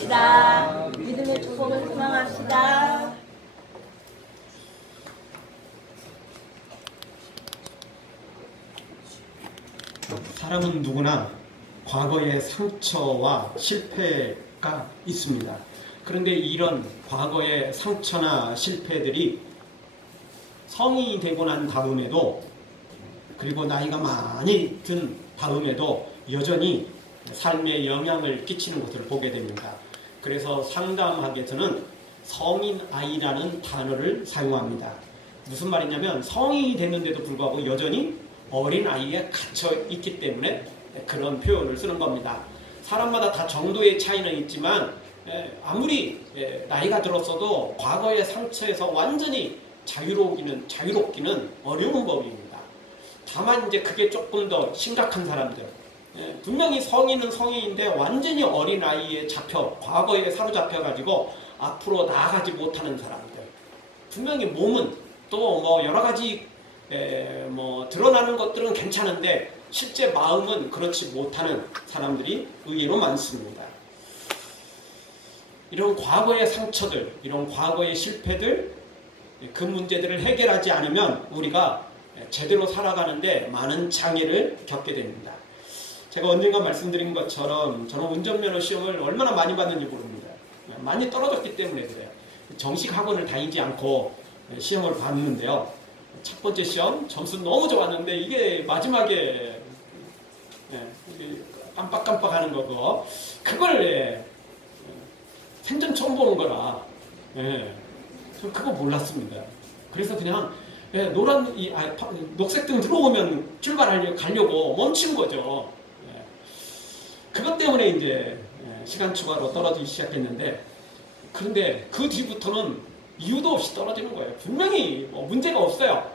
기도합시다. 믿음의 축복을 소망합시다. 사람은 누구나 과거의 상처와 실패가 있습니다. 그런데 이런 과거의 상처나 실패들이 성인이 되고 난 다음에도, 그리고 나이가 많이 든 다음에도 여전히 삶에 영향을 끼치는 것을 보게 됩니다. 그래서 상담학에서는 성인 아이라는 단어를 사용합니다. 무슨 말이냐면 성인이 됐는데도 불구하고 여전히 어린 아이에 갇혀 있기 때문에 그런 표현을 쓰는 겁니다. 사람마다 다 정도의 차이는 있지만 아무리 나이가 들었어도 과거의 상처에서 완전히 자유롭기는 어려운 법입니다. 다만 이제 그게 조금 더 심각한 사람들, 분명히 성인은 성인인데 완전히 어린 아이에 과거에 사로잡혀 가지고 앞으로 나아가지 못하는 사람들, 분명히 몸은 또 뭐 여러 가지 드러나는 것들은 괜찮은데 실제 마음은 그렇지 못하는 사람들이 의외로 많습니다. 이런 과거의 상처들, 이런 과거의 실패들, 그 문제들을 해결하지 않으면 우리가 제대로 살아가는데 많은 장애를 겪게 됩니다. 제가 언젠가 말씀드린 것처럼 저는 운전면허 시험을 얼마나 많이 봤는지 모릅니다. 많이 떨어졌기 때문에 그래요. 정식 학원을 다니지 않고 시험을 봤는데요. 첫 번째 시험 점수 너무 좋았는데 이게 마지막에 깜빡깜빡하는 거고, 그걸 생전 처음 보는 거라 저 그거 몰랐습니다. 그래서 그냥 녹색등 들어오면 가려고 멈춘 거죠. 그것 때문에 이제 시간 추가로 떨어지기 시작했는데, 그런데 그 뒤부터는 이유도 없이 떨어지는 거예요. 분명히 문제가 없어요.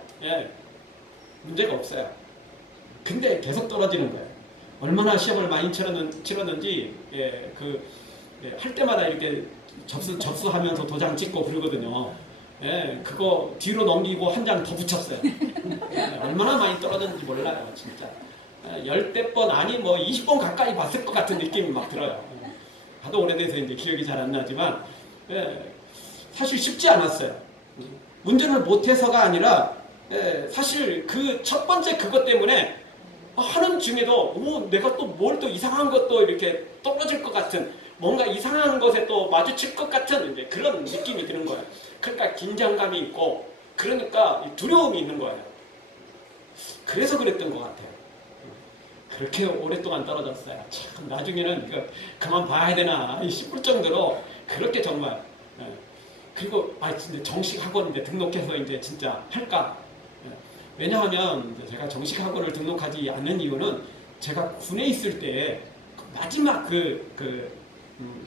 문제가 없어요. 근데 계속 떨어지는 거예요. 얼마나 시험을 많이 치렀는지 할 때마다 이렇게 접수하면서 도장 찍고 그러거든요. 그거 뒤로 넘기고 한 장 더 붙였어요. 얼마나 많이 떨어졌는지 몰라요, 진짜. 10대 번 아니 20번 가까이 봤을 것 같은 느낌이 막 들어요. 하도 오래돼서 이제 기억이 잘 안 나지만 사실 쉽지 않았어요. 운전을 못해서가 아니라 사실 그 첫 번째 그것 때문에 하는 중에도 내가 또 뭘 또 이상한 것도 이렇게 떨어질 것 같은, 뭔가 이상한 것에 또 마주칠 것 같은 이제 그런 느낌이 드는 거예요. 그러니까 긴장감이 있고, 그러니까 두려움이 있는 거예요. 그래서 그랬던 것 같아요. 그렇게 오랫동안 떨어졌어요. 참 나중에는 이거 그만 봐야 되나 싶을 정도로 그렇게 정말. 그리고 진짜 정식 학원인데 등록해서 이제 진짜 할까? 왜냐하면 제가 정식 학원을 등록하지 않는 이유는 제가 군에 있을 때 마지막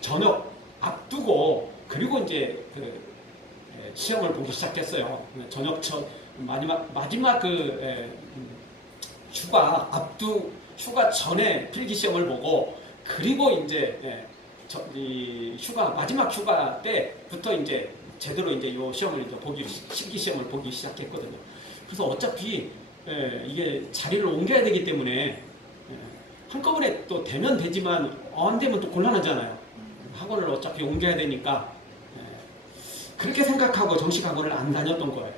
저녁 앞두고, 그리고 이제 시험을 보기 시작했어요. 마지막 휴가 전에 필기 시험을 보고, 그리고 이제 마지막 휴가 때부터 이제 제대로 이제 요 시험을 실기 시험을 보기 시작했거든요. 그래서 어차피 이게 자리를 옮겨야 되기 때문에 한꺼번에 또 되면 되지만 안 되면 또 곤란하잖아요. 학원을 어차피 옮겨야 되니까 그렇게 생각하고 정식 학원을 안 다녔던 거예요.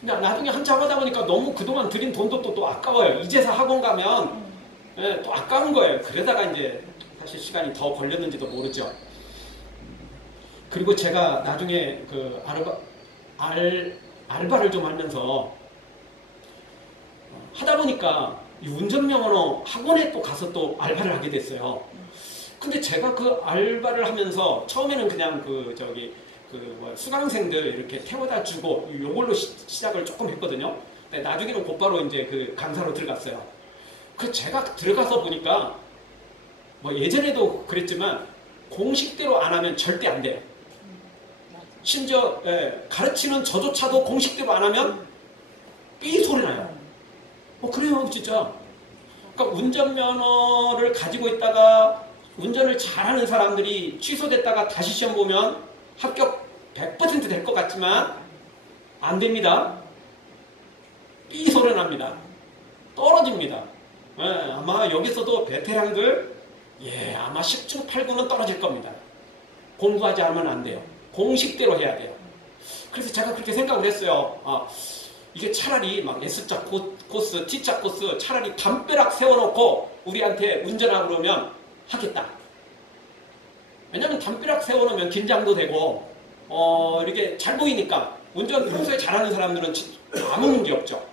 근데 나중에 한참 하다 보니까 너무 그동안 들인 돈도 또 아까워요. 이제서 학원 가면 또 아까운 거예요. 그러다가 이제 사실 시간이 더 걸렸는지도 모르죠. 그리고 제가 나중에 알바를 좀 하면서 하다 보니까 운전면허 학원에 또 가서 또 알바를 하게 됐어요. 근데 제가 그 알바를 하면서 처음에는 그냥 수강생들 이렇게 태워다 주고 요걸로 시작을 조금 했거든요. 근데 나중에는 곧바로 이제 그 강사로 들어갔어요. 그 제가 들어가서 보니까 예전에도 그랬지만 공식대로 안 하면 절대 안 돼요. 심지어 가르치는 저조차도 공식대로 안 하면 삐 소리 나요. 그래요, 진짜. 그러니까 운전면허를 가지고 있다가 운전을 잘하는 사람들이 취소됐다가 다시 시험 보면 합격 100% 될 것 같지만 안 됩니다. 삐 소리 납니다. 떨어집니다. 아마 여기서도 베테랑들 아마 10중 8구는 떨어질 겁니다. 공부하지 않으면 안 돼요. 공식대로 해야 돼요. 그래서 제가 그렇게 생각을 했어요. 이게 차라리 막 S자 코스, T자 코스 차라리 담벼락 세워놓고 우리한테 운전하고 그러면 하겠다. 왜냐면 담벼락 세워놓으면 긴장도 되고 이렇게 잘 보이니까 운전 평소에 잘하는 사람들은 아무 문제 없죠.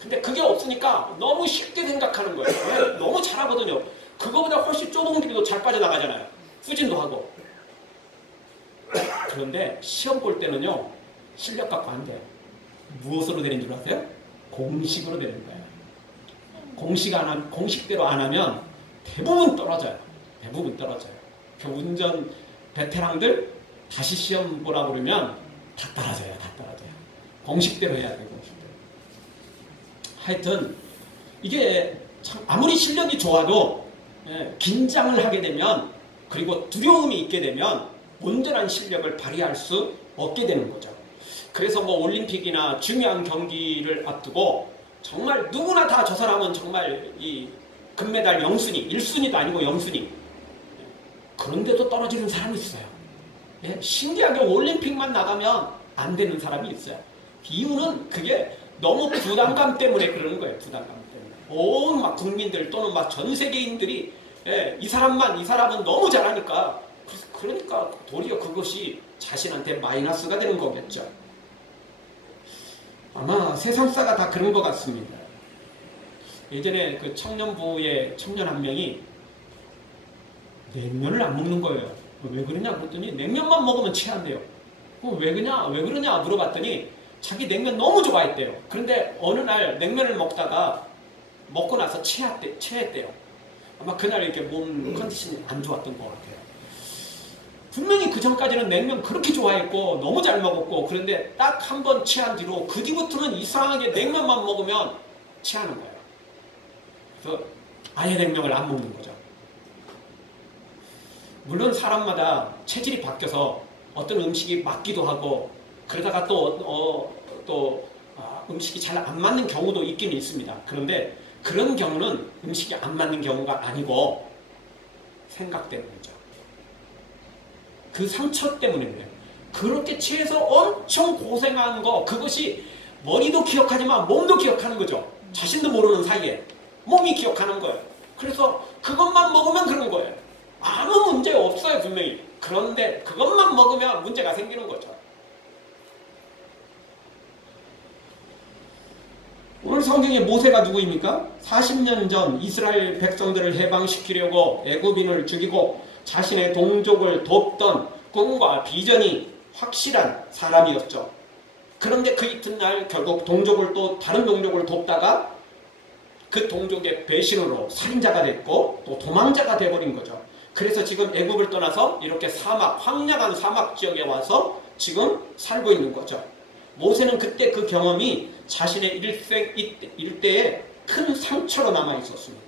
근데 그게 없으니까 너무 쉽게 생각하는 거예요. 너무 잘하거든요. 그거보다 훨씬 좁은 길도 잘 빠져나가잖아요. 후진도 하고. 그런데 시험 볼 때는요, 실력 갖고 안 돼요. 무엇으로 되는 줄 아세요? 공식으로 되는 거예요. 공식대로 안 하면 대부분 떨어져요. 대부분 떨어져요. 그 운전 베테랑들 다시 시험 보라고 그러면 다 떨어져요. 다 떨어져요. 공식대로 해야 돼요. 공식대로. 하여튼 이게 참 아무리 실력이 좋아도 긴장을 하게 되면 그리고 두려움이 있게 되면 온전한 실력을 발휘할 수 없게 되는 거죠. 그래서 뭐 올림픽이나 중요한 경기를 앞두고 정말 누구나 다 저 사람은 정말 이 금메달 0순위, 1순위도 아니고 0순위. 그런데도 떨어지는 사람이 있어요. 예? 신기하게 올림픽만 나가면 안 되는 사람이 있어요. 이유는 그게 너무 부담감 때문에 그러는 거예요. 부담감 때문에. 온 막 국민들 또는 막 전 세계인들이 이 사람은 너무 잘하니까 그러니까 도리어 그것이 자신한테 마이너스가 되는 거겠죠. 아마 세상사가 다 그런 것 같습니다. 예전에 그 청년부의 청년 한 명이 냉면을 안 먹는 거예요. 왜 그러냐 그랬더니 냉면만 먹으면 체한대요. 왜 그러냐 물어봤더니 자기 냉면 너무 좋아했대요. 그런데 어느 날 냉면을 먹고 나서 체했대요. 아마 그날 이렇게 몸 컨디션이 안 좋았던 것 같아요. 분명히 그 전까지는 냉면 그렇게 좋아했고 너무 잘 먹었고 그런데 딱 한 번 체한 뒤로 그 뒤부터는 이상하게 냉면만 먹으면 체하는 거예요. 그래서 아예 냉면을 안 먹는 거죠. 물론 사람마다 체질이 바뀌어서 어떤 음식이 맞기도 하고 그러다가 또 음식이 잘 안 맞는 경우도 있긴 있습니다. 그런데 그런 경우는 음식이 안 맞는 경우가 아니고 생각 때문이죠. 그 상처 때문에 그래요. 그렇게 체해서 엄청 고생한 거 그것이 머리도 기억하지만 몸도 기억하는 거죠. 자신도 모르는 사이에 몸이 기억하는 거예요. 그래서 그것만 먹으면 그런 거예요. 아무 문제 없어요 분명히. 그런데 그것만 먹으면 문제가 생기는 거죠. 오늘 성경에 모세가 누구입니까? 40년 전 이스라엘 백성들을 해방시키려고 애굽인을 죽이고 자신의 동족을 돕던 꿈과 비전이 확실한 사람이었죠. 그런데 그 이튿날 결국 다른 동족을 돕다가 그 동족의 배신으로 살인자가 됐고 또 도망자가 돼버린 거죠. 그래서 지금 애굽을 떠나서 이렇게 황량한 사막 지역에 와서 지금 살고 있는 거죠. 모세는 그때 그 경험이 자신의 일대에 큰 상처로 남아 있었습니다.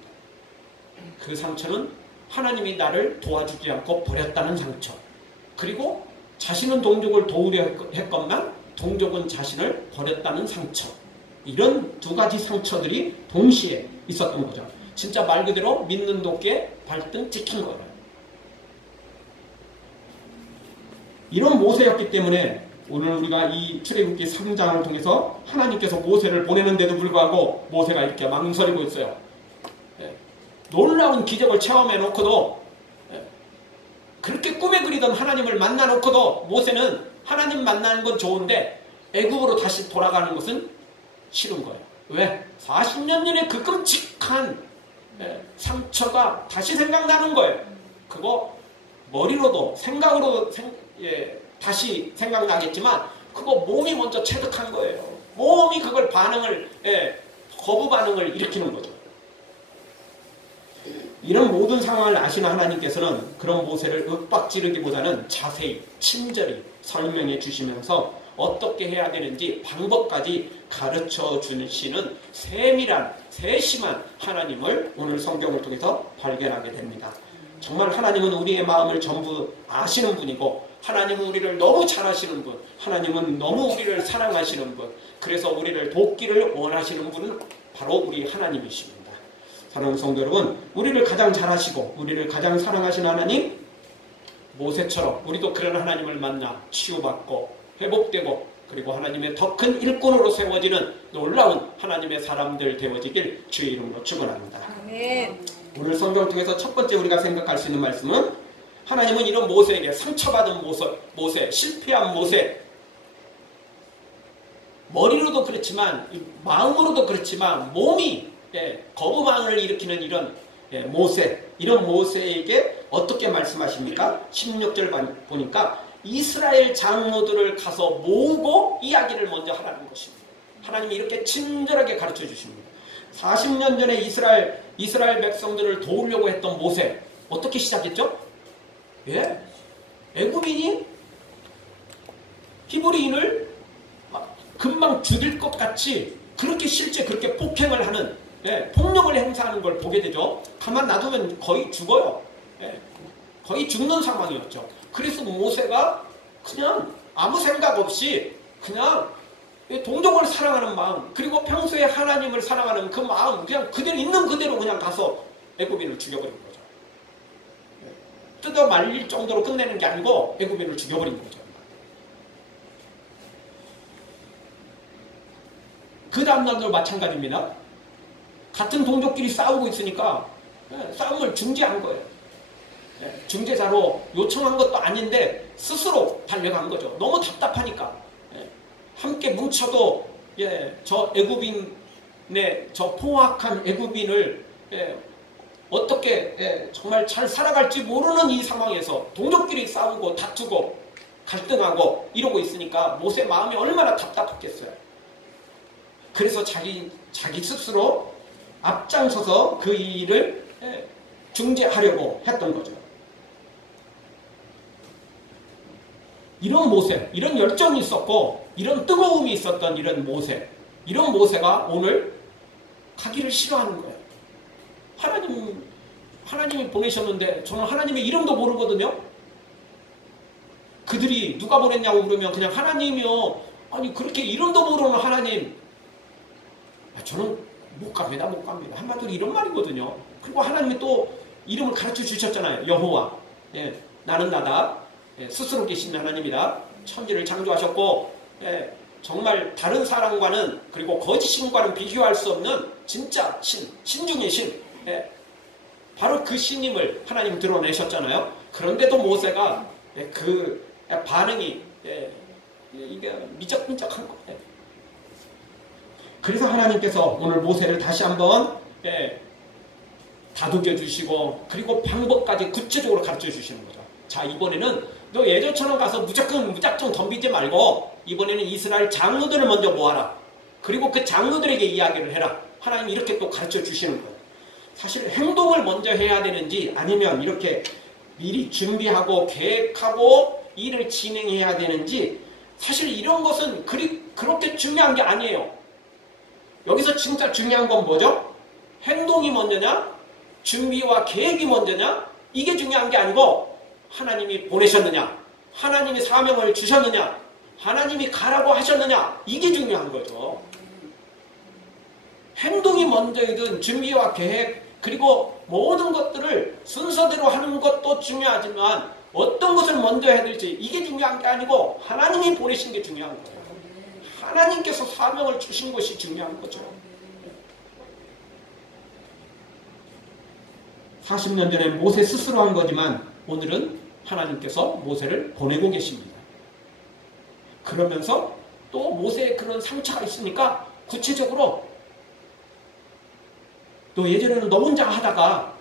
그 상처는 하나님이 나를 도와주지 않고 버렸다는 상처. 그리고 자신은 동족을 도우려 했건만 동족은 자신을 버렸다는 상처. 이런 두 가지 상처들이 동시에 있었던 거죠. 진짜 말 그대로 믿는 도끼에 발등 찍힌 거예요. 이런 모세였기 때문에 오늘 우리가 이 출애굽기 3장을 통해서 하나님께서 모세를 보내는데도 불구하고 모세가 이렇게 망설이고 있어요. 놀라운 기적을 체험해 놓고도 그렇게 꿈에 그리던 하나님을 만나 놓고도 모세는 하나님 만나는 건 좋은데 애굽으로 다시 돌아가는 것은 싫은 거예요. 왜? 40년 전에 그 끔찍한 상처가 다시 생각나는 거예요. 그거 머리로도 생각으로도 다시 생각나겠지만 그거 몸이 먼저 체득한 거예요. 몸이 그걸 거부 반응을 일으키는 거죠. 이런 모든 상황을 아시는 하나님께서는 그런 모세를 윽박지르기보다는 자세히 친절히 설명해 주시면서 어떻게 해야 되는지 방법까지 가르쳐 주시는 세심한 하나님을 오늘 성경을 통해서 발견하게 됩니다. 정말 하나님은 우리의 마음을 전부 아시는 분이고 하나님은 우리를 너무 잘 아시는 분, 하나님은 너무 우리를 사랑하시는 분, 그래서 우리를 돕기를 원하시는 분은 바로 우리 하나님이십니다. 사랑하는 성도 여러분, 우리를 가장 잘 아시고 우리를 가장 사랑하시는 하나님, 모세처럼 우리도 그런 하나님을 만나 치유받고 회복되고 그리고 하나님의 더 큰 일꾼으로 세워지는 놀라운 하나님의 사람들 되어지길 주의 이름으로 축원합니다. 아멘. 오늘 성경 통해서 첫 번째 우리가 생각할 수 있는 말씀은 하나님은 이런 모세에게 상처받은 모세, 실패한 모세, 머리로도 그렇지만 마음으로도 그렇지만 몸이 거부망을 일으키는 이런 모세, 이런 모세에게 어떻게 말씀하십니까? 16절 보니까 이스라엘 장로들을 가서 모으고 이야기를 먼저 하라는 것입니다. 하나님이 이렇게 친절하게 가르쳐 주십니다. 40년 전에 이스라엘 백성들을 도우려고 했던 모세 어떻게 시작했죠? 애굽인이 히브리인을 금방 죽일 것 같이 그렇게 실제 그렇게 폭행을 하는 폭력을 행사하는 걸 보게 되죠. 가만 놔두면 거의 죽어요. 거의 죽는 상황이었죠. 그래서 모세가 그냥 아무 생각 없이 그냥 동족을 사랑하는 마음 그리고 평소에 하나님을 사랑하는 그 마음 그냥 그대로 있는 그대로 그냥 가서 애굽인을 죽여버린 거죠. 뜯어 말릴 정도로 끝내는 게 아니고 애굽인을 죽여버린 거죠. 그 다음날도 마찬가지입니다. 같은 동족끼리 싸우고 있으니까 싸움을 중지한 거예요. 중재자로 요청한 것도 아닌데 스스로 달려간 거죠. 너무 답답하니까. 함께 뭉쳐도 저 애굽인의 저 포악한 애굽인을 어떻게 정말 잘 살아갈지 모르는 이 상황에서 동족끼리 싸우고 다투고 갈등하고 이러고 있으니까 모세 마음이 얼마나 답답했겠어요. 그래서 자기 스스로 앞장서서 그 일을 중재하려고 했던 거죠. 이런 모세, 이런 열정이 있었고 이런 뜨거움이 있었던 이런 모세가 오늘 가기를 싫어하는 거예요. 하나님이 보내셨는데 저는 하나님의 이름도 모르거든요. 그들이 누가 보냈냐고 그러면 그냥 하나님이요. 아니 그렇게 이름도 모르는 하나님 저는 못 갑니다. 한마디로 이런 말이거든요. 그리고 하나님이 또 이름을 가르쳐 주셨잖아요. 여호와. 나는 나다. 스스로 계신 하나님이다. 천지를 창조하셨고 정말 다른 사람과는 그리고 거짓 신과는 비교할 수 없는 진짜 신 중의 신. 바로 그 신임을 하나님 드러내셨잖아요. 그런데도 모세가 그 반응이 이게 미적미적한 거예요. 그래서 하나님께서 오늘 모세를 다시 한번 다독여 주시고 그리고 방법까지 구체적으로 가르쳐 주시는 거죠. 자, 이번에는 너 예전처럼 가서 무작정 덤비지 말고 이번에는 이스라엘 장로들을 먼저 모아라. 그리고 그 장로들에게 이야기를 해라. 하나님이 이렇게 또 가르쳐 주시는 거예요. 사실 행동을 먼저 해야 되는지 아니면 이렇게 미리 준비하고 계획하고 일을 진행해야 되는지 사실 이런 것은 그렇게 중요한 게 아니에요. 여기서 진짜 중요한 건 뭐죠? 행동이 먼저냐? 준비와 계획이 먼저냐? 이게 중요한 게 아니고 하나님이 보내셨느냐? 하나님이 사명을 주셨느냐? 하나님이 가라고 하셨느냐? 이게 중요한 거죠. 행동이 먼저이든 준비와 계획 그리고 모든 것들을 순서대로 하는 것도 중요하지만 어떤 것을 먼저 해야 될지 이게 중요한 게 아니고 하나님이 보내신 게 중요한 거예요. 하나님께서 사명을 주신 것이 중요한 거죠. 40년 전에 모세 스스로 한 거지만 오늘은 하나님께서 모세를 보내고 계십니다. 그러면서 또 모세의 그런 상처가 있으니까 구체적으로 또 예전에는 너 혼자 하다가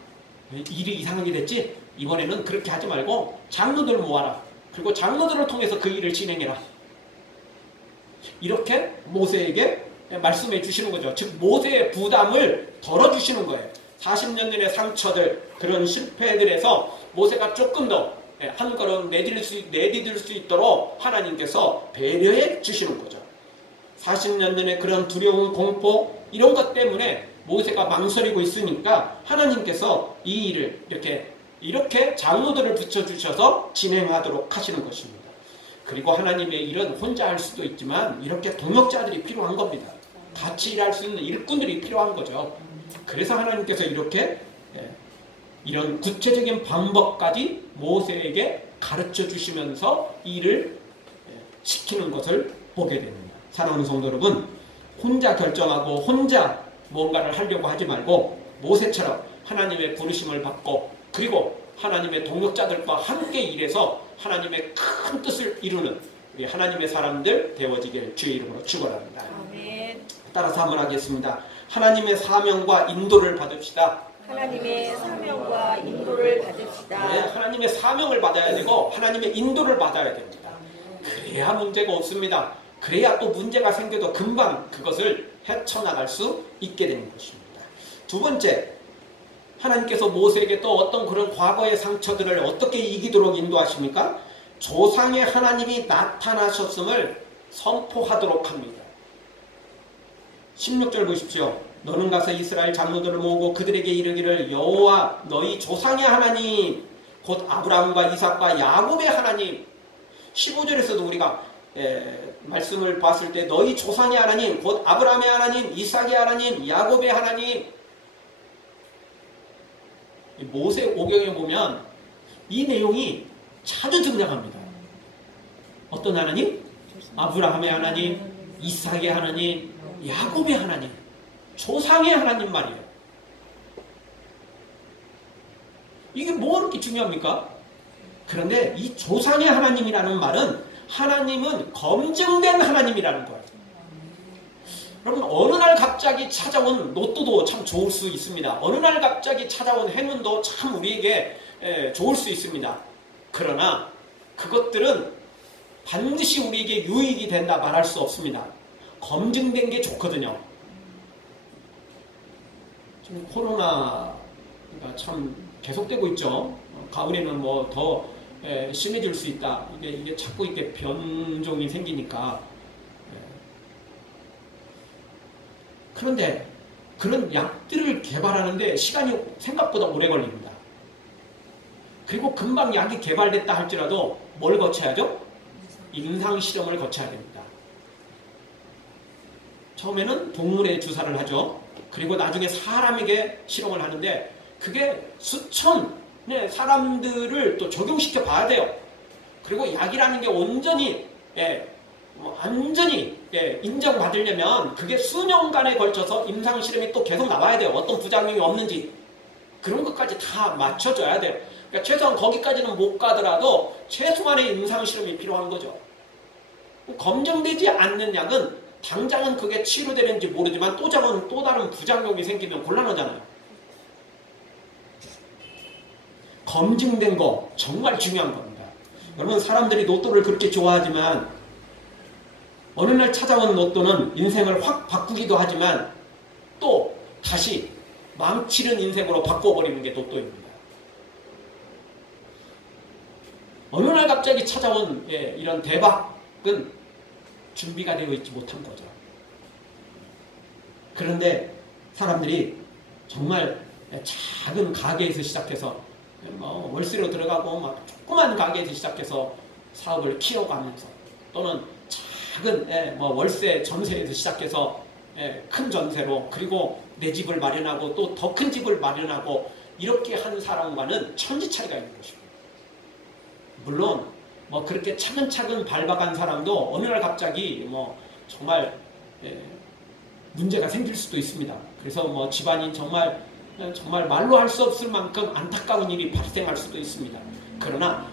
일이 이상하게 됐지? 이번에는 그렇게 하지 말고 장로들 모아라. 그리고 장로들을 통해서 그 일을 진행해라. 이렇게 모세에게 말씀해 주시는 거죠. 즉 모세의 부담을 덜어주시는 거예요. 40년 전의 상처들, 그런 실패들에서 모세가 조금 더 한 걸음 내디딜 수 있도록 하나님께서 배려해 주시는 거죠. 40년 전에 그런 두려움, 공포 이런 것 때문에 모세가 망설이고 있으니까 하나님께서 이 일을 이렇게 장로들을 붙여주셔서 진행하도록 하시는 것입니다. 그리고 하나님의 일은 혼자 할 수도 있지만 이렇게 동역자들이 필요한 겁니다. 같이 일할 수 있는 일꾼들이 필요한 거죠. 그래서 하나님께서 이렇게 이런 구체적인 방법까지 모세에게 가르쳐 주시면서 일을 시키는 것을 보게 됩니다. 사랑하는 성도 여러분, 혼자 결정하고 혼자 뭔가를 하려고 하지 말고 모세처럼 하나님의 부르심을 받고 그리고 하나님의 동역자들과 함께 일해서 하나님의 큰 뜻을 이루는 우리 하나님의 사람들 되어지길 주의 이름으로 축원합니다. 아멘. 따라서 한번 하겠습니다. 하나님의 사명과 인도를 받읍시다. 하나님의 사명과 인도를 받읍시다. 네, 하나님의 사명을 받아야 되고 하나님의 인도를 받아야 됩니다. 그래야 문제가 없습니다. 그래야 또 문제가 생겨도 금방 그것을 헤쳐나갈 수 있게 되는 것입니다. 두 번째, 하나님께서 모세에게 또 어떤 그런 과거의 상처들을 어떻게 이기도록 인도하십니까? 조상의 하나님이 나타나셨음을 선포하도록 합니다. 16절 보십시오. 너는 가서 이스라엘 장로들을 모으고 그들에게 이르기를 여호와 너희 조상의 하나님 곧 아브라함과 이삭과 야곱의 하나님. 15절에서도 우리가 말씀을 봤을 때 너희 조상의 하나님 곧 아브라함의 하나님 이삭의 하나님 야곱의 하나님. 모세 오경에 보면 이 내용이 자주 등장합니다. 어떤 하나님? 아브라함의 하나님, 이삭의 하나님, 야곱의 하나님, 조상의 하나님 말이에요. 이게 뭐가 그렇게 중요합니까? 그런데 이 조상의 하나님이라는 말은 하나님은 검증된 하나님이라는 거예요. 여러분, 어느 날 갑자기 찾아온 로또도 참 좋을 수 있습니다. 어느 날 갑자기 찾아온 행운도 참 우리에게 좋을 수 있습니다. 그러나 그것들은 반드시 우리에게 유익이 된다 말할 수 없습니다. 검증된 게 좋거든요. 지금 코로나가 참 계속되고 있죠. 가을에는 뭐 더 심해질 수 있다. 이게 자꾸 이렇게 변종이 생기니까. 그런데 그런 약들을 개발하는데 시간이 생각보다 오래 걸립니다. 그리고 금방 약이 개발됐다 할지라도 뭘 거쳐야죠? 임상실험을 거쳐야 됩니다. 처음에는 동물에 주사를 하죠. 그리고 나중에 사람에게 실험을 하는데 그게 수천 사람들을 또 적용시켜 봐야 돼요. 그리고 약이라는 게 온전히 완전히 인정받으려면 그게 수년간에 걸쳐서 임상실험이 또 계속 나와야 돼요. 어떤 부작용이 없는지 그런 것까지 다 맞춰줘야 돼요. 그러니까 최소한 거기까지는 못 가더라도 최소한의 임상실험이 필요한 거죠. 검증되지 않는 약은 당장은 그게 치료되는지 모르지만 또 다른 부작용이 생기면 곤란하잖아요. 검증된 거 정말 중요한 겁니다. 여러분, 사람들이 로또를 그렇게 좋아하지만 어느 날 찾아온 로또는 인생을 확 바꾸기도 하지만 또 다시 망치는 인생으로 바꿔버리는 게 로또입니다. 어느 날 갑자기 찾아온 이런 대박은 준비가 되어 있지 못한 거죠. 그런데 사람들이 정말 작은 가게에서 시작해서 월세로 들어가고 막 조그만 가게에서 시작해서 사업을 키워가면서 또는 작은 월세 전세에서 시작해서 큰 전세로 그리고 내 집을 마련하고 또 더 큰 집을 마련하고 이렇게 한 사람과는 천지 차이가 있는 것입니다. 물론 그렇게 차근차근 밟아간 사람도 어느 날 갑자기 정말 문제가 생길 수도 있습니다. 그래서 집안이 정말 말로 할 수 없을 만큼 안타까운 일이 발생할 수도 있습니다. 그러나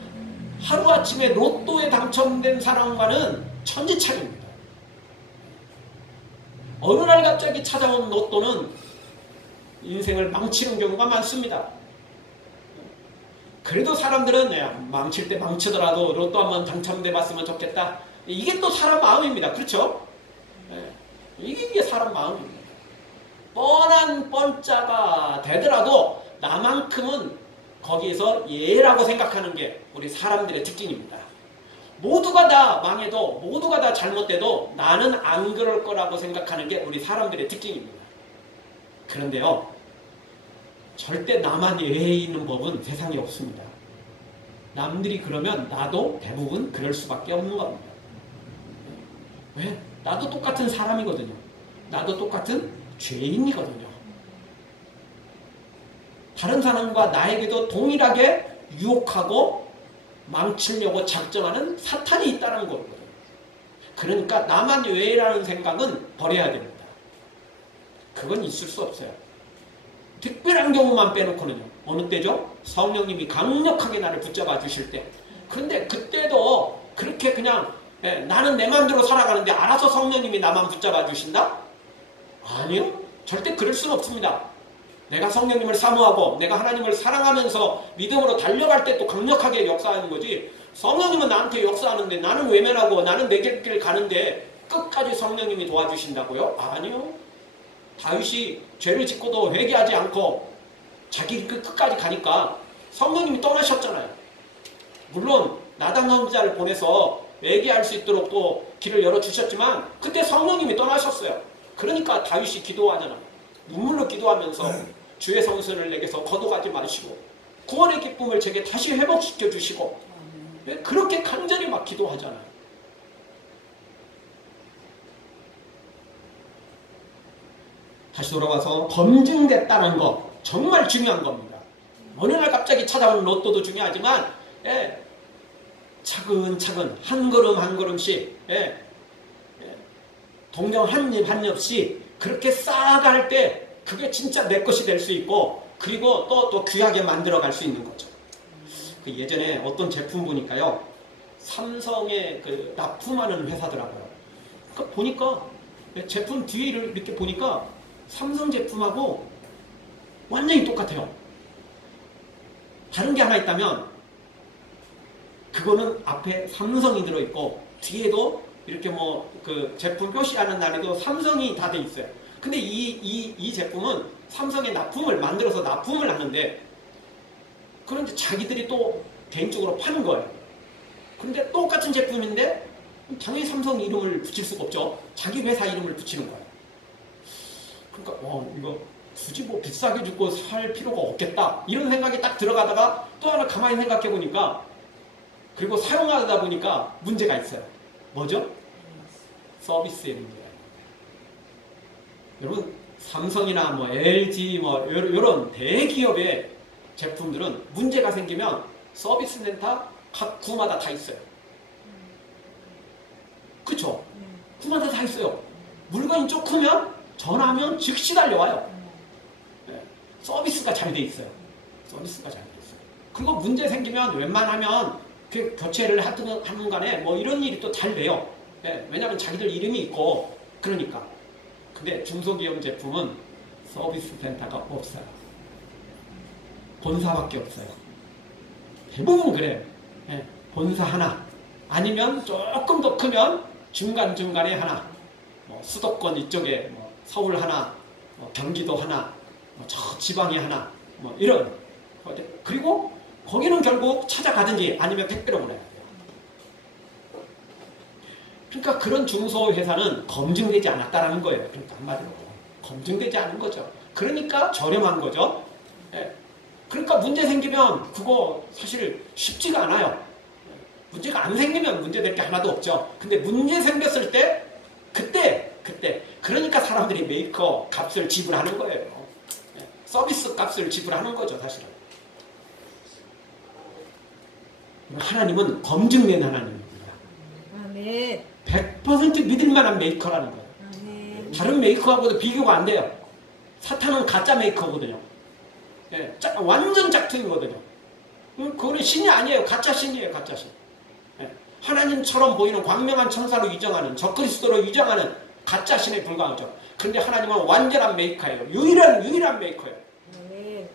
하루아침에 로또에 당첨된 사람과는 천지 차이입니다. 어느 날 갑자기 찾아온 로또는 인생을 망치는 경우가 많습니다. 그래도 사람들은 망칠 때 망치더라도 로또 한번 당첨돼 봤으면 좋겠다. 이게 또 사람 마음입니다. 그렇죠? 이게 사람 마음입니다. 뻔한 뻔짜가 되더라도 나만큼은 거기에서 예라고 생각하는 게 우리 사람들의 특징입니다. 모두가 다 망해도 모두가 다 잘못돼도 나는 안 그럴 거라고 생각하는 게 우리 사람들의 특징입니다. 그런데요, 절대 나만 예외에 있는 법은 세상에 없습니다. 남들이 그러면 나도 대부분 그럴 수밖에 없는 겁니다. 왜? 나도 똑같은 사람이거든요. 나도 똑같은 죄인이거든요. 다른 사람과 나에게도 동일하게 유혹하고 망치려고 작정하는 사탄이 있다는 거거든요. 그러니까 나만 왜라는 생각은 버려야 됩니다. 그건 있을 수 없어요. 특별한 경우만 빼놓고는요. 어느 때죠? 성령님이 강력하게 나를 붙잡아 주실 때. 그런데 그때도 그렇게 그냥 나는 내 마음대로 살아가는데 알아서 성령님이 나만 붙잡아 주신다? 아니요. 절대 그럴 수는 없습니다. 내가 성령님을 사모하고 내가 하나님을 사랑하면서 믿음으로 달려갈 때 또 강력하게 역사하는 거지, 성령님은 나한테 역사하는데 나는 외면하고 나는 내 길 가는데 끝까지 성령님이 도와주신다고요? 아니요. 다윗이 죄를 짓고도 회개하지 않고 자기 끝까지 가니까 성령님이 떠나셨잖아요. 물론 나단 선지자를 보내서 회개할 수 있도록 또 길을 열어주셨지만 그때 성령님이 떠나셨어요. 그러니까 다윗이 기도하잖아. 눈물로 기도하면서 주의 성전을 내게서 거둬가지 마시고 구원의 기쁨을 제게 다시 회복시켜 주시고, 그렇게 간절히 막 기도하잖아요. 다시 돌아와서 검증됐다는 거 정말 중요한 겁니다. 어느 날 갑자기 찾아오는 로또도 중요하지만 차근차근 한 걸음 한 걸음씩 동정 한 입 한 입씩 그렇게 쌓아갈 때 그게 진짜 내 것이 될 수 있고, 그리고 또 귀하게 만들어 갈 수 있는 거죠. 예전에 어떤 제품 보니까요, 삼성에 납품하는 회사더라고요. 그러니까 보니까 제품 뒤를 이렇게 보니까 삼성 제품하고 완전히 똑같아요. 다른 게 하나 있다면 그거는 앞에 삼성이 들어있고 뒤에도 이렇게 제품 표시하는 날에도 삼성이 다 돼 있어요. 근데 이 제품은 삼성의 납품을 만들어서 납품을 하는데, 그런데 자기들이 또 개인적으로 파는 거예요. 그런데 똑같은 제품인데 당연히 삼성 이름을 붙일 수가 없죠. 자기 회사 이름을 붙이는 거예요. 그러니까 이거 굳이 비싸게 주고 살 필요가 없겠다 이런 생각이 딱 들어가다가 또 하나 가만히 생각해 보니까, 그리고 사용하다 보니까 문제가 있어요. 뭐죠? 서비스의 문제가. 여러분, 삼성이나 LG 이런 대기업의 제품들은 문제가 생기면 서비스 센터 각 구마다 다 있어요. 그쵸? 구마다 다 있어요. 물건이 조그면 전화하면 즉시 달려와요. 서비스가 잘 돼 있어요. 서비스가 잘 돼 있어요. 그리고 문제 생기면 웬만하면 교체를 하는 간에 이런 일이 또 잘 돼요. 왜냐하면 자기들 이름이 있고 그러니까. 근데 중소기업 제품은 서비스 센터가 없어요. 본사밖에 없어요. 대부분 그래요. 본사 하나, 아니면 조금 더 크면 중간중간에 하나, 수도권 이쪽에 서울 하나, 경기도 하나, 저 지방에 하나, 이런. 그리고 거기는 결국 찾아가든지 아니면 택배로 보내야 돼요. 그러니까 그런 중소회사는 검증되지 않았다는 거예요. 그러니까 한마디로 검증되지 않은 거죠. 그러니까 저렴한 거죠. 그러니까 문제 생기면 그거 사실 쉽지가 않아요. 문제가 안 생기면 문제될 게 하나도 없죠. 근데 문제 생겼을 때 그때 그러니까 사람들이 메이커 값을 지불하는 거예요. 서비스 값을 지불하는 거죠, 사실은. 하나님은 검증된 하나님입니다. 아멘. 100% 믿을 만한 메이커라는 거예요. 아멘. 다른 메이커하고도 비교가 안 돼요. 사탄은 가짜 메이커거든요. 완전 짝퉁이거든요. 그거는 신이 아니에요. 가짜 신이에요. 가짜 신. 하나님처럼 보이는 광명한 천사로 위장하는, 적그리스도로 위장하는 가짜 신에 불과하죠. 그런데 하나님은 완전한 메이커예요. 유일한 메이커예요. 아멘.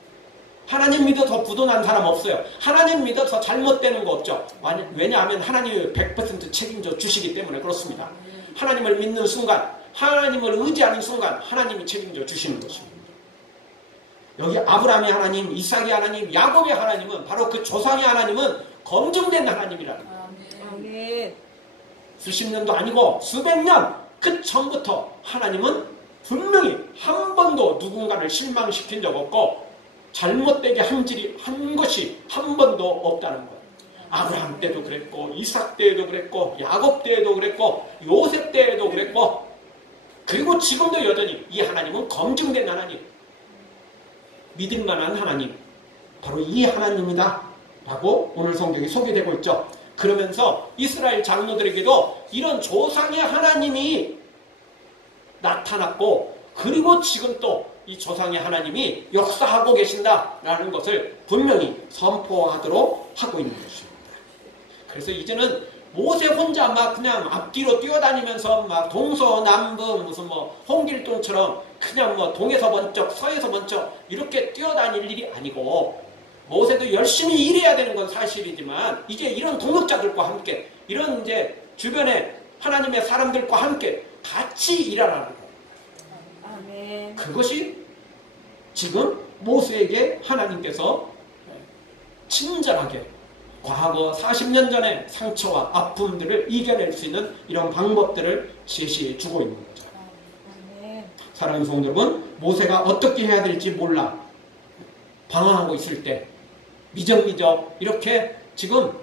하나님 믿어 더 부도난 사람 없어요. 하나님 믿어 더 잘못되는 거 없죠. 왜냐하면 하나님이 100% 책임져 주시기 때문에 그렇습니다. 하나님을 믿는 순간, 하나님을 의지하는 순간 하나님이 책임져 주시는 것입니다. 여기 아브라함의 하나님, 이삭의 하나님, 야곱의 하나님은 바로 그 조상의 하나님은 검증된 하나님이라는 거예요. 아멘. 수십 년도 아니고 수백 년 그 전부터 하나님은 분명히 한 번도 누군가를 실망시킨 적 없고 잘못되게 한 것이 한 번도 없다는 거예요. 아브라함 때도 그랬고, 이삭 때에도 그랬고, 야곱 때에도 그랬고, 요셉 때에도 그랬고, 그리고 지금도 여전히 이 하나님은 검증된 하나님, 믿을 만한 하나님, 바로 이 하나님이다. 라고 오늘 성경이 소개되고 있죠. 그러면서 이스라엘 장로들에게도 이런 조상의 하나님이 나타났고, 그리고 지금 또 이 조상의 하나님이 역사하고 계신다라는 것을 분명히 선포하도록 하고 있는 것입니다. 그래서 이제는 모세 혼자 막 그냥 앞뒤로 뛰어다니면서 막 동서남북 무슨 뭐 홍길동처럼 그냥 뭐 동에서 번쩍 서에서 번쩍 이렇게 뛰어다닐 일이 아니고, 모세도 열심히 일해야 되는 건 사실이지만 이제 이런 동역자들과 함께, 이런 이제 주변에 하나님의 사람들과 함께 같이 일하라는 거예요. 아멘. 그것이 지금 모세에게 하나님께서 친절하게 과거 40년 전의 상처와 아픔들을 이겨낼 수 있는 이런 방법들을 제시해 주고 있는 거죠. 아멘. 사랑하는 성도 여러분, 모세가 어떻게 해야 될지 몰라 방황하고 있을 때, 미적미적 이렇게 지금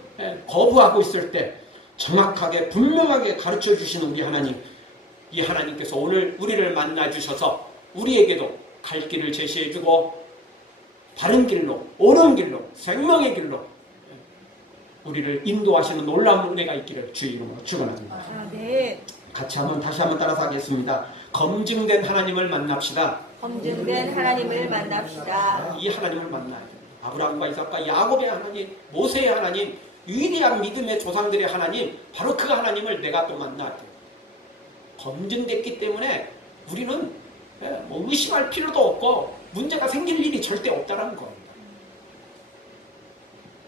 거부하고 있을 때 정확하게 분명하게 가르쳐 주시는 우리 하나님, 이 하나님께서 오늘 우리를 만나 주셔서 우리에게도 갈 길을 제시해 주고 바른 길로, 옳은 길로, 생명의 길로 우리를 인도하시는 놀라운 은혜가 있기를 주의 이름으로 축원합니다. 아멘. 같이 다시 한번 따라서 하겠습니다. 검증된 하나님을 만납시다. 검증된 하나님을 만납시다. 이 하나님을 만나야 돼요. 아브라함과 이삭과 야곱의 하나님, 모세의 하나님, 위대한 믿음의 조상들의 하나님, 바로 그 하나님을 내가 또 만나야 돼요. 검증됐기 때문에 우리는 뭐 의심할 필요도 없고 문제가 생길 일이 절대 없다는 겁니다.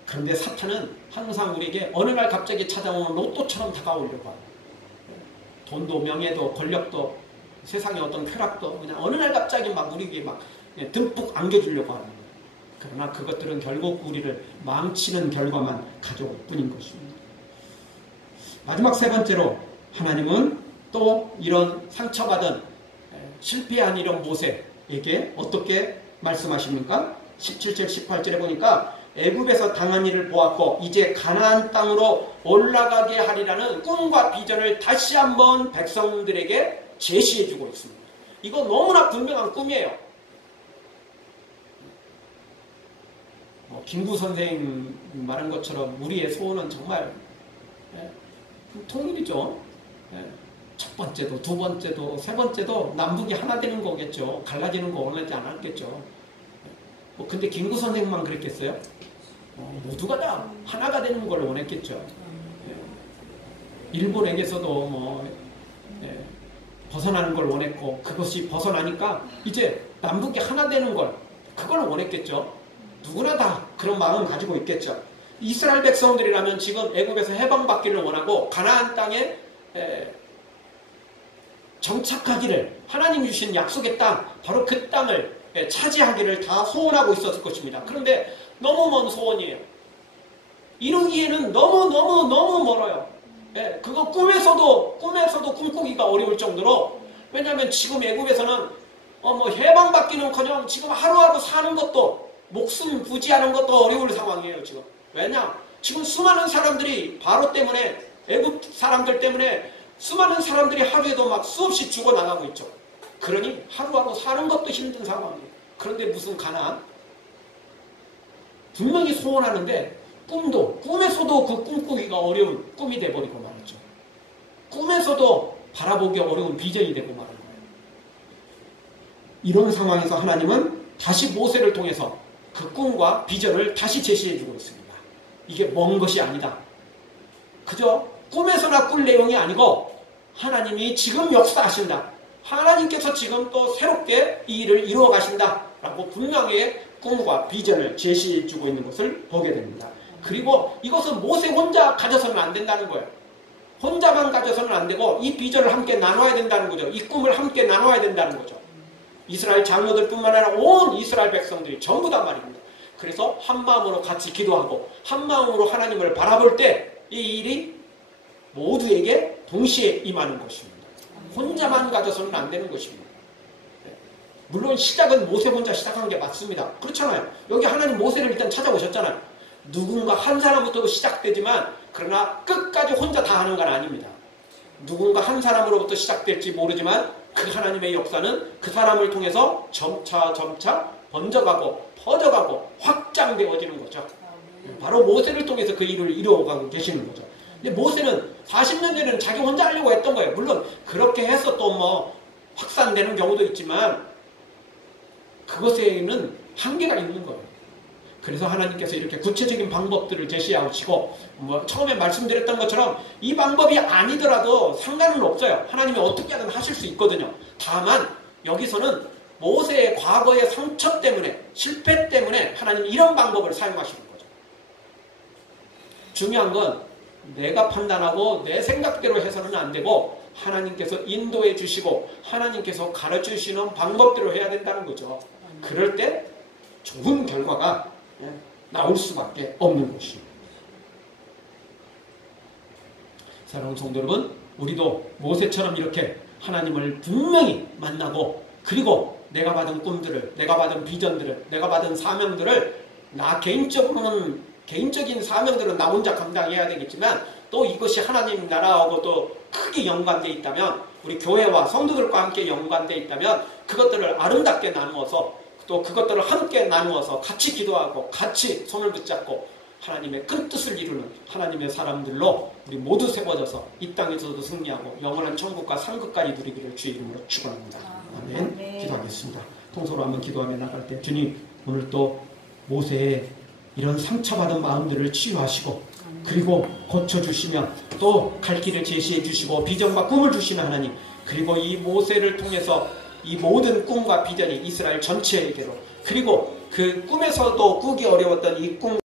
그런데 사탄은 항상 우리에게 어느 날 갑자기 찾아오는 로또처럼 다가오려고 합니다. 돈도 명예도 권력도 세상의 어떤 쾌락도 그냥 어느 날 갑자기 막 우리에게 막 듬뿍 안겨주려고 하는 거예요. 그러나 그것들은 결국 우리를 망치는 결과만 가져올 뿐인 것입니다. 마지막 세 번째로 하나님은 또 이런 상처받은 실패한 이런 모세에게 어떻게 말씀하십니까? 17절 18절에 보니까 애굽에서 당한 일을 보았고 이제 가나안 땅으로 올라가게 하리라는 꿈과 비전을 다시 한번 백성들에게 제시해주고 있습니다. 이거 너무나 분명한 꿈이에요. 김구 선생 말한 것처럼 우리의 소원은 정말 통일이죠. 첫 번째도 두 번째도 세 번째도 남북이 하나 되는 거겠죠. 갈라지는 거 원하지 않았겠죠. 근데 김구 선생만 그랬겠어요? 모두가 다 하나가 되는 걸 원했겠죠. 일본에게서도 벗어나는 걸 원했고, 그것이 벗어나니까 이제 남북이 하나 되는 걸, 그걸 원했겠죠. 누구나 다 그런 마음 가지고 있겠죠. 이스라엘 백성들이라면 지금 애굽에서 해방받기를 원하고 가나안 땅에 정착하기를, 하나님 주신 약속의 땅, 바로 그 땅을 차지하기를 다 소원하고 있었을 것입니다. 그런데 너무 먼 소원이에요. 이루기에는 너무 멀어요. 그거 꿈에서도 꿈꾸기가 어려울 정도로, 왜냐하면 지금 애굽에서는 해방받기는커녕 지금 하루하루 사는 것도, 목숨 부지하는 것도 어려울 상황이에요. 지금 왜냐? 지금 수많은 사람들이 바로 때문에, 애굽 사람들 때문에 수많은 사람들이 하루에도 막 수없이 죽어나가고 있죠. 그러니 하루하루 사는 것도 힘든 상황이에요. 그런데 무슨 가나안? 분명히 소원하는데 꿈에서도 그 꿈꾸기가 어려운 꿈이 돼버리고 말았죠. 꿈에서도 바라보기 어려운 비전이 되고 말한 거예요. 이런 상황에서 하나님은 다시 모세를 통해서 그 꿈과 비전을 다시 제시해주고 있습니다. 이게 먼 것이 아니다. 그저 꿈에서나 꿀 내용이 아니고 하나님이 지금 역사하신다. 하나님께서 지금 또 새롭게 이 일을 이루어 가신다. 라고 분명히 꿈과 비전을 제시해주고 있는 것을 보게 됩니다. 그리고 이것은 모세 혼자 가져서는 안 된다는 거예요. 혼자만 가져서는 안 되고 이 비전을 함께 나눠야 된다는 거죠. 이 꿈을 함께 나눠야 된다는 거죠. 이스라엘 장로들뿐만 아니라 온 이스라엘 백성들이 전부 다 말입니다. 그래서 한 마음으로 같이 기도하고 한 마음으로 하나님을 바라볼 때 이 일이 모두에게 동시에 임하는 것입니다. 혼자만 가져서는 안 되는 것입니다. 물론 시작은 모세 혼자 시작한 게 맞습니다. 그렇잖아요. 여기 하나님 모세를 일단 찾아오셨잖아요. 누군가 한 사람부터 시작되지만 그러나 끝까지 혼자 다 하는 건 아닙니다. 누군가 한 사람으로부터 시작될지 모르지만 그 하나님의 역사는 그 사람을 통해서 점차 번져가고 퍼져가고 확장되어지는 거죠. 바로 모세를 통해서 그 일을 이루어가고 계시는 거죠. 근데 모세는 40년 전에는 자기 혼자 하려고 했던 거예요. 물론 그렇게 해서 또 뭐 확산되는 경우도 있지만 그것에는 한계가 있는 거예요. 그래서 하나님께서 이렇게 구체적인 방법들을 제시하시고 뭐 처음에 말씀드렸던 것처럼 이 방법이 아니더라도 상관은 없어요. 하나님이 어떻게 하든 하실 수 있거든요. 다만 여기서는 모세의 과거의 상처 때문에 실패 때문에 하나님이 이런 방법을 사용하시는 거죠. 중요한 건 내가 판단하고 내 생각대로 해서는 안 되고 하나님께서 인도해 주시고 하나님께서 가르쳐 주시는 방법대로 해야 된다는 거죠. 그럴 때 좋은 결과가 나올 수밖에 없는 것입니다. 사랑하는 성도 여러분, 우리도 모세처럼 이렇게 하나님을 분명히 만나고 그리고 내가 받은 꿈들을, 내가 받은 비전들을, 내가 받은 사명들을 나 개인적인 사명들은 나 혼자 감당해야 되겠지만 또 이것이 하나님 나라하고 또 크게 연관되어 있다면 우리 교회와 성도들과 함께 연관되어 있다면 그것들을 아름답게 나누어서 또 그것들을 함께 나누어서 같이 기도하고 같이 손을 붙잡고 하나님의 큰 뜻을 이루는 하나님의 사람들로 우리 모두 세워져서 이 땅에서도 승리하고 영원한 천국과 상급까지 누리기를 주의 이름으로 축원합니다. 아멘. 아멘. 기도하겠습니다. 통솔로 한번 기도하며 나갈 때 주님 오늘 또 모세의 이런 상처받은 마음들을 치유하시고 그리고 고쳐주시며 또 갈 길을 제시해 주시고 비전과 꿈을 주시는 하나님 그리고 이 모세를 통해서 이 모든 꿈과 비전이 이스라엘 전체에게로 그리고 그 꿈에서도 꾸기 어려웠던 이 꿈